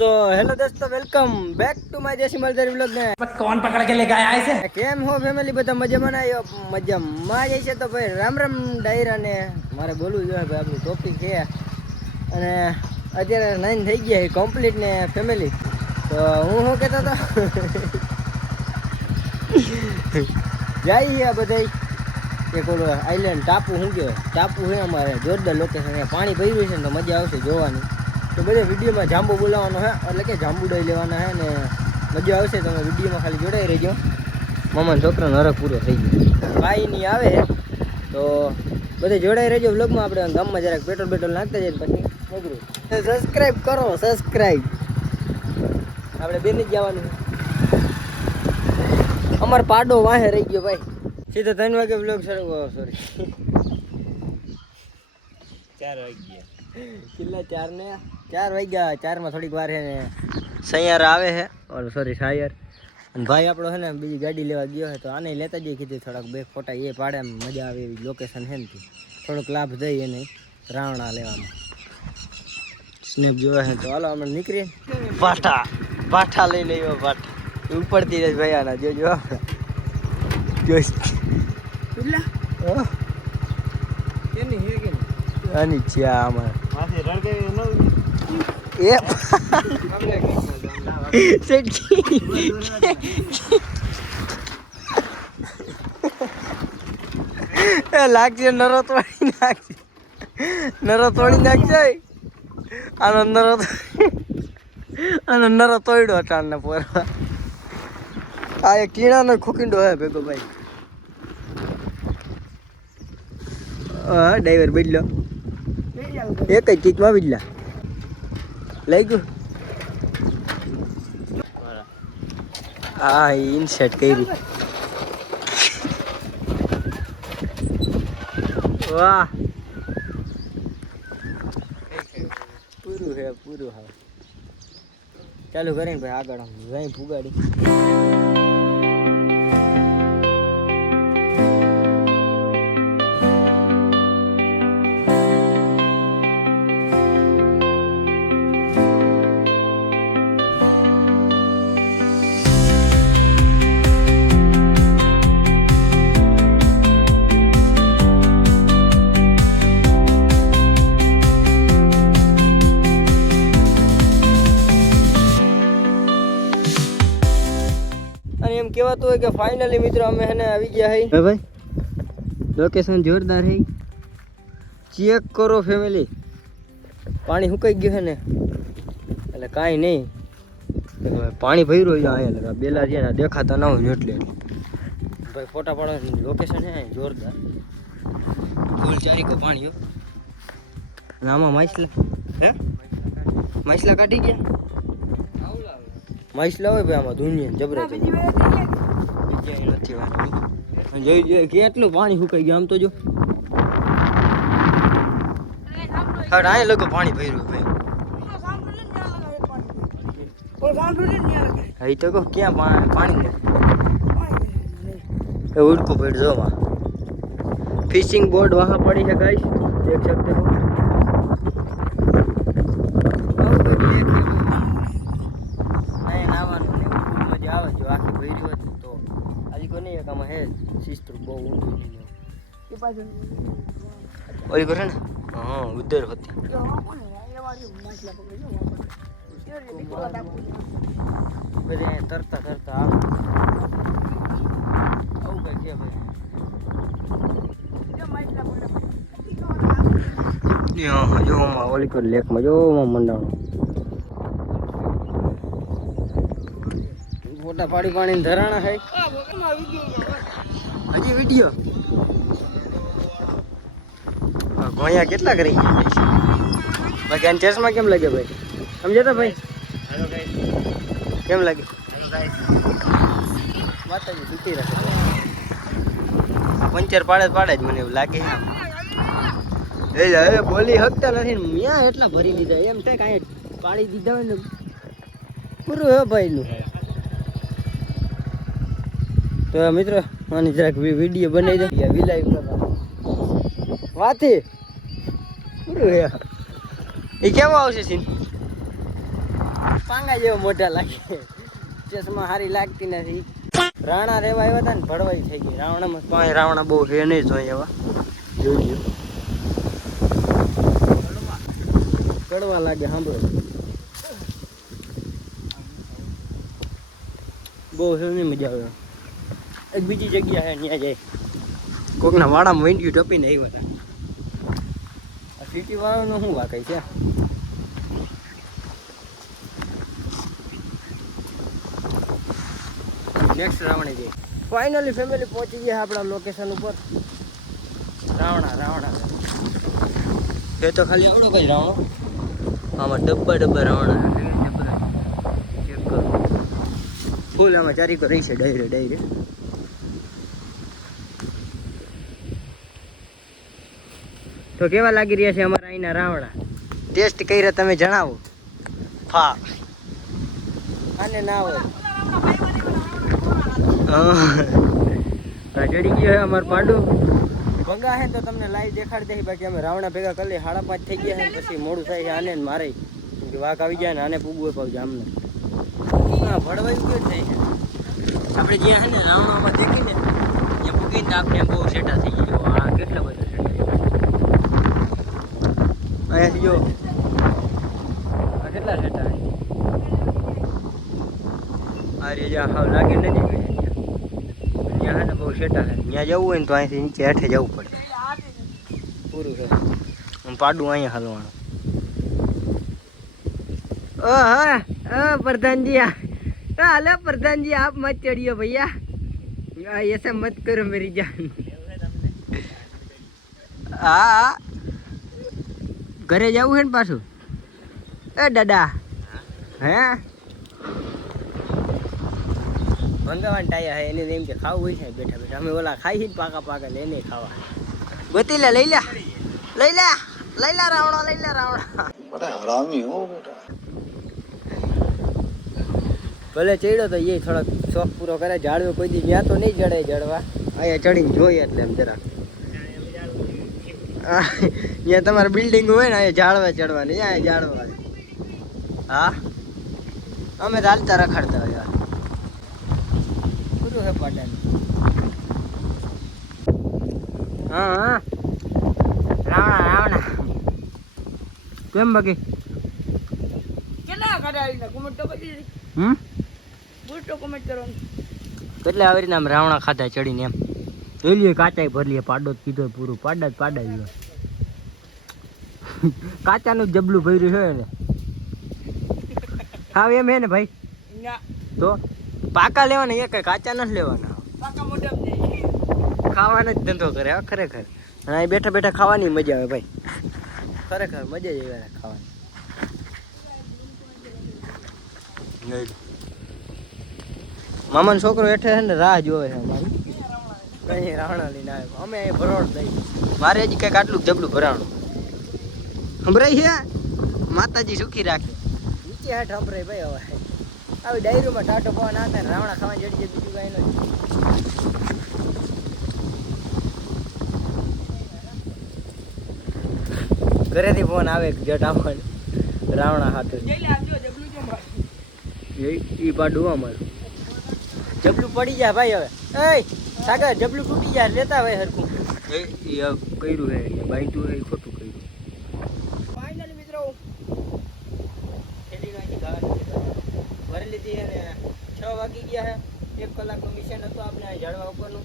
So hello दोस्तों welcome back to my जैसी मलदारी vlog में कौन पकड़ के लेके आया है કેમ હો ફેમિલી બધા મજામાં ના આવ્યો મજામાં જાય છે તો ભાઈ રામ રામ ડાયરા ને મારે બોલવું જોઈએ ભાઈ આપણું ટોપિક છે અને અત્યારે 9 થઈ ગયા છે કમ્પ્લીટ ને ફેમિલી તો હું શું કહેતો હતો જાય બધા એક ઓલો આઈલેન્ડ ટાપુ શું કહેવાય ટાપુ છે અમારે જોરદાર લોકેશન પાણી ભર્યું છે ને તો મજા આવશે જોવાની તો બધા વિડીયોમાં જાંબુ બોલાવવાનો છે એટલે કે જાંબુ દઈ લેવાના છે ને મજા આવશે તમે વિડીયોમાં ખાલી જોડાઈ રહેજો મામાનો છોકરાનો હરખ પૂરો થઈ ગયો ભાઈ ની આવે તો બધે જોડાઈ રહેજો વ્લોગમાં આપણે ગામમાં જરાક પેટ્રોલ નાખતા જઈએ પછી નીકળું સબસ્ક્રાઈબ કરો સબસ્ક્રાઈબ આપણે બેન જ જવાનું અમાર પાડો વાહે રહી ગયો ભાઈ સીધો 3 વાગે વ્લોગ શરૂ સોરી 4 વાગ્યા કેટલા 4 વાગ્યા 4 માં થોડીક વાર છે ને સૈયાર આવે છે ઓર સોરી સાયર અને ભાઈ આપણો છે ને બીજી ગાડી લેવા ગયો છે તો આને લેતા જઈએ કીધું થોડાક બે ફોટા એ પાડે મજા આવે એવી લોકેશન છે ને થોડોક લાભ દઈએ એને રાવણા લેવામાં સ્નેપ જોવા છે તો હાલો અમે નીકળીએ પાઠા લઈને આવ્યો પાઠા ઉપરથી જ ભાઈ આના જોજો જોઈશ આની છે અમારે લાગશે નરો તોડી નાખશે આનો નરો તોડ્યો અટાણને પોરવા આ એક કીણાનો ખોકીંડો હે ભેગો ભાઈ હા ડ્રાઈવર બદલો એક જ કિકમાં બદલા લઈ ગયું હા ઇનસેટ કરી વાહ પૂરું હા ચાલુ કરીને ભાઈ આગળ જઈ પુગાડી એમ કહેવાતું હોય કે ફાઇનલી મિત્રો અમે એને આવી ગયા હે ભાઈ લોકેશન જોરદાર હે ચેક કરો ફેમિલી પાણી સુકાઈ ગયું છે ને એટલે કાંઈ નહીં પાણી ભર્યું હોય અહીંયા બેલા છે ને દેખાતા ના હોય એટલે ભાઈ ફોટા પાડવાની લોકેશન છે જોરદાર ફૂલ ચારીકો પાણી આમાં માછલા કાઢી ગયા માછલા હોય ભાઈ આમાં ધૂનિયા જબરા નથી જોઈ કેટલું પાણી સુકાઈ ગયું આમ તો જો અહીંયા લોકો પાણી ભર્યું ભાઈ તો કહો ક્યાં પાણી ઉડકું પડ્યું જો ફિશિંગ બોર્ડ વહાં પડી છે ગાઈસ દેખ सकते हो ओली करे ना हाँ उधर होती तरता तरता जो ओली कर लेक में जो मंडाणो मोटा पाड़ी पानी धराणा है हजी वीडियो गोया કેટલા કરી ગયા છે બાકી આ ચશ્મા કેમ લાગે ભાઈ સમજ્યા ભાઈ હેલો ગાઈસ કેમ લાગે હેલો ગાઈસ માતાજી દુખી રાખે આ પંચર પાડે જ મને એવું લાગે એ બોલી હકતા નથી ને મિયા એટલા ભરી દીધા એમ થાય કાંઈ પાડી દીધા હોય ને પૂરું હે ભાઈ નું તો મિત્રો આની જરાક વિડીયો બનાવી દો વિલાઈ વાથી પૂરું હે એ કેવું આવશે સીન પાંગા જેવો મોટા લાગે, ચશ્મા હારી લાગતી નથી. રાણા રેવા આવ્યા હતા ને ભડવાઈ થઈ ગઈ. રાવણામાં કોઈ રાવણા બહુ હે નહીં જોઈએ એવા. જોઈ લો કડવા લાગે સાંભળો. બહુ છે નહીં મજા આવે. એક બીજી જગ્યા છે ત્યાં જાય કોકના વાડામાં વેંડ્યું ટપીને આવ્યા. આ સિટી વાળાનો શું વાકઈ છે. નેક્સ્ટ રાવણે જઈએ. ફાઇનલી ફેમિલી પહોંચી ગયા આપણા લોકેશન ઉપર. રાવણા એ તો ખાલી આવડો કઈ રાવણો. આમાં ડબ્બા રાવણા ચેક કરો. ફૂલ આમાં ચારીકો રહી છે ડાયરે. તો કેવા લાગી રહ્યા છે અમારા અહીંના રાવણા? ટેસ્ટ કર્યા તમે જણાવો. હા આને ના હોય ચડી ગયો છે અમાર પાડો. ભંગા હે તો તમને લાઈવ દેખાડી દે. બાકી અમે રાવણા ભેગા કરી 5:30 થઈ ગયા છે. પછી મોડું થાય છે આને મારે વાઘ આવી જાય ને આને પૂગવું પાવ જામને. હા ભડવાઈ ગયો થાય છે. આપણે જ્યાં છે ને રાવણામાં દેખીને ત્યાં પૂગીને આપણે બહુ સેટા થઈ ગયો. આ કેટલા બધા સેટા અહીંયાથી જો આ કેટલા સેટા આ રેજા હાવ લાગે નથી. ત્યાં ને બહુ સેટા છે. ત્યાં જવું હોય ને તો અહીંથી નીચે હેઠે જવું પડે. પૂરું છે. હું પાડું અહીંયા હાલવાનું. हाँ प्रधान जी हेलो प्रधान जी आप मत चढ़िए भैया, ऐसा मत करो मेरी जान. हाँ घरे जाऊँ है पाछू. ए दादा હે ભંગાવાન ટાયા હે એને એમ કે ખાવું હોય છે બેઠા બેઠા. અમે ઓલા ખાઈ જ પાકા લઈને ખાવા. ગોતી લે લઈ લે રાવણો બડા હરામી હો બેટા. ભલે ચડ્યો તો એ થોડોક શોખ પૂરો કરે. ઝાડવો કોઈ દી ત્યાં તો નહીં ચડે ચડવા. અહીંયા ચડીને જોઈએ એટલે એમ જરાક ત્યાં તમારે બિલ્ડિંગ હોય ને અહીંયા ઝાડવા ચડવાની. અહીંયા ઝાડવા હા અમે તો હાલતા રખડતા હોય. બધું છે પાટાનું. હા રાવણા કેમ બાકી કેટલા કરાવીને કોમેન્ટ તો કરી બુટો કોમેન્ટ કરવાનું. કેટલે આવી રીતે આમ રાવણા ખાધા ચડીને એમ એલીએ કાચાઈ ભરલીએ. પાડો જ કીધો પૂરું. પાડા જ કાચાનું જ જબલું ભર્યું છે ને. હા એમ હે ને ભાઈ. તો પાકા લેવાના એ કઈ કાચા નથી લેવાના. ખાવાનો જ ધંધો કરે ખરેખર. અને અહીં બેઠા બેઠા ખાવાની મજા આવે ભાઈ. ખરેખર મજા જ આવે ખાવાની. મામાનો છોકરો હેઠે છે ને રાહ જોવે છે અમારી. કઈ રાવણા લઈને આવે. અમે અહીં ભરોડ દઈ. મારે હજી કંઈક આટલું જબલું ભરાણું સંભળાય છે. માતાજી સુખી રાખે. નીચે હેઠ સંભળાય ભાઈ. હવે આવી ડાયરીમાં ટાટો પવન ના થાય ને રાવણા ખાવા જડી જાય બીજું કાંઈ નથી. ઘરેથી ફોન આવે જટ આવવાનું રાવણા હાથે. એ પાડું અમારું જબલું પડી જાય ભાઈ. હવે એ સાગર જબલું તૂટી જાય લેતા ભાઈ હરખું. એ કર્યું હે બાઈતું હે ખોટું કર્યું. ફાઇનલી મિત્રો ભરી લીધી છે ને 6 વાગી ગયા છે. 1 કલાકનું મિશન હતું આપણે ઝાડવા ઉપરનું.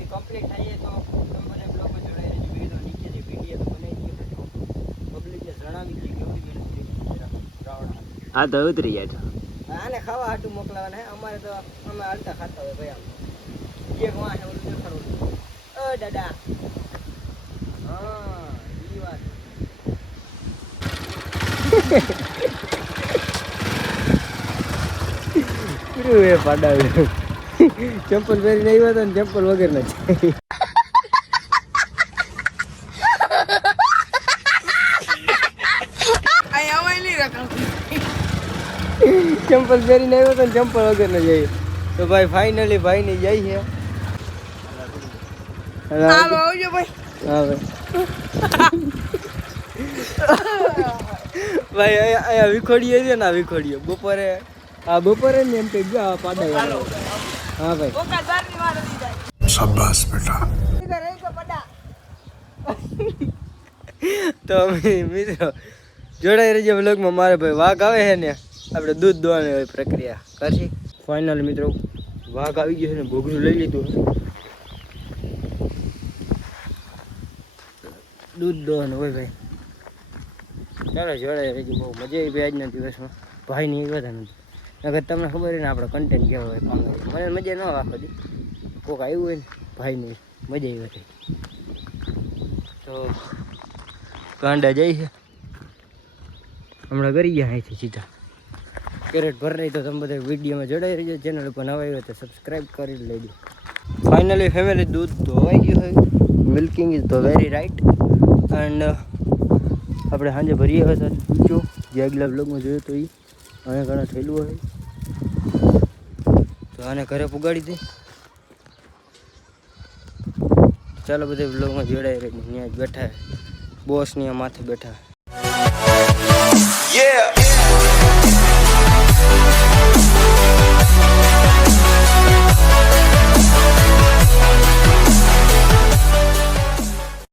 એ કમ્પ્લીટ થઈએ તો તમને બ્લોગ જણાવી દેજો. વિડીયો નીચેથી વિડીયો તો બનાવી દઈએ. પબ્લિકને જણાવી દઈએ કેવી રાવણા. હા તો ઉતરી જાય છે. આને ખાવા હાટું મોકલાવાના હે. અમારે તો અમે હાલતા ખાતા હોય ભાઈ. આમ એક વાહ ઓલું દેખાડવું. ઓ દાદા હા ઈ વાત. પૂરું એ પાડાવ્યું. ચંપલ પહેરીને આવ્યો હતો ને ચંપલ વગર નથી. ચંપલ પહેરીને આવ્યો તો ચંપલ વગર ન જઈએ. તો ભાઈ ફાઇનલી ભાઈ ની જઈ છે. હા ભાઈ. ભાઈ અહીંયા વિખોડીએ છે ને, આ વિખોડીએ બપોરે ને એમ કંઈક ગયા પાડા. હા ભાઈ શાબાશ બેટા. તો મિત્રો જોડાઈ રહેજો વ્લોગમાં. મારે ભાઈ વાઘ આવે છે ને, આપણે દૂધ દોવાની હોય પ્રક્રિયા કરશી. ફાઇનલ મિત્રો વાઘ આવી ગયો છે ને, ઘોઘરું લઈ લીધું, દૂધ દોવાનું હોય ભાઈ. ચાલો જોડાઈ રહેજો, બહુ મજા આવી ભાઈ આજના દિવસમાં. ભાઈની એ બધા નથી, અગર તમને ખબર હોય ને આપણો કન્ટેન્ટ કેવો હોય પાંગળી. મને મજા ન આવે આખો દી, કોઈક આવ્યું હોય ને ભાઈની મજા આવી હતી. તો કાંડા જાય છે હમણાં કરી ગયા અહીંથી સીધા કેરેટ ભર નહીં. તો તમે બધા વિડીયોમાં જોડાઈ રહેજો. ચેનલ ઉપર નવા આવ્યો તો સબસ્ક્રાઈબ કરી લેજો. ફાઇનલી ફેમિલી દૂધ ધોવાઈ ગયું હોય, milking is the very right. And આપણે સાંજે ભરીએ હતા બીજો જે આગલા બ્લોગમાં જોયો તો એ અહીંયા ઘણા થયેલું હોય. તો આને ઘરે પુગાડી દે. ચાલો બધા બ્લોગમાં જોડાઈ રહી. ત્યાં જ બેઠા બોસની આ માથે બેઠા. Yeah.